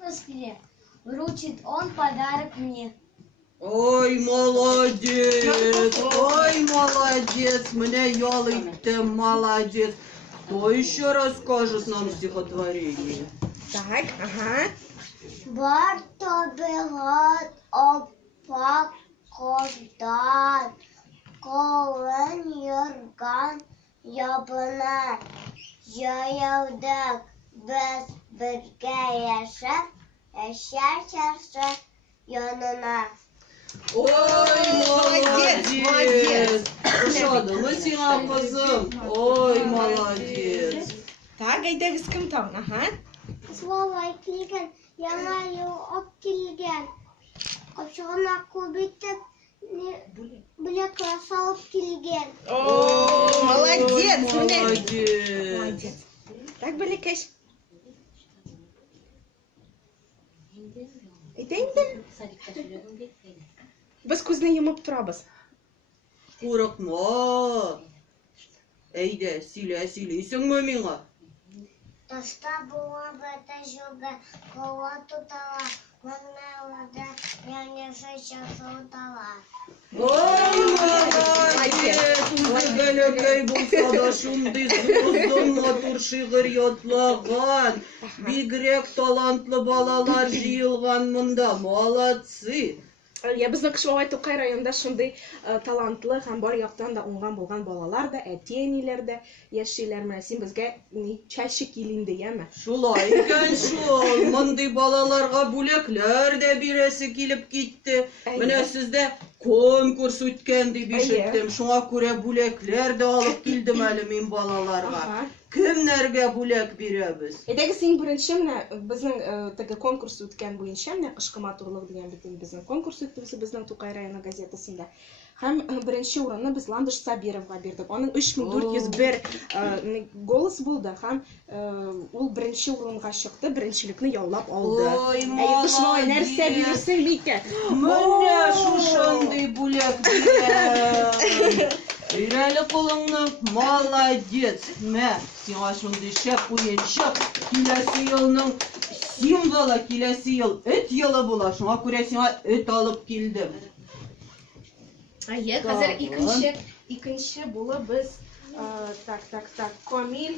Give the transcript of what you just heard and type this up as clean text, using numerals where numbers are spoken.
Москве. Вручит он подарок мне. Ой, молодец, мне ялый ты молодец. Кто еще расскажет нам стихотворение? Так, ага. Бар табигат опак ковдан, ковен йорган ябына, яяудак без бірге яшап, яшар янына. Ой, молодец. Ошады, мы сиңа кызым. Ой, молодец. Так, әйдәгез кем таң? Ага. Слова килгән, яңа ел ак килгән. Капчыгына күбитеп, бүләккә салып килгән. О, молодец. Молодец. Молодец. Так, бәләкәш. Әйтәйін. Без күзне йомып торабыз. Курыкма. Әйдә, сөйләйсеңме миңа? Таста була бәтә җылга, кова тутала, мәгънәләдә яңаша часылтала. Ой, молодец. Ой, бәләкәй булса да шундый зур матур шигырь ятлаган. Бигрәк талантлы балалар җыелган монда. Молодцы. Я безнең Кышбабай Тукай районында шундый талантлы һәм бар яктан да уңган булган балалар да, әти-әниләр дә яшиләр. Менә син безгә чәче кил инде, яме? Шулай икән шул. Мондый балаларга бүләкләр дә бирәсе килеп китте. Менә сездә конкурс үткән дип ишеттем. Шуңа күрә бүләкләр дә алып килдем әле мин балаларга. Кемнәргә бүләк бирәбез? Әйдәгез син беренче менә безнең теге конкурс үткән буенча, менә Кышкы матурлык дигән безнең конкурс үтте безнең Тукай районы газетасында. Һәм беренче урынны без Ландыш Сабировга бирдек. Аның 3401 голос булды һәм ул беренче урынга чыкты, беренчелекне яулап алды. Кышбабай, нәрсә бирерсең микән? Менә шушындый бүләк бирә. Бирәле кулыңны, молодец. Мә, сиңа шундый шәп уенчык. Киләсе елның символы, киләсе ел эт елы була. Шуңа күрә сиңа эт алып килдем. Әйе, хәзер икенче булып без Камил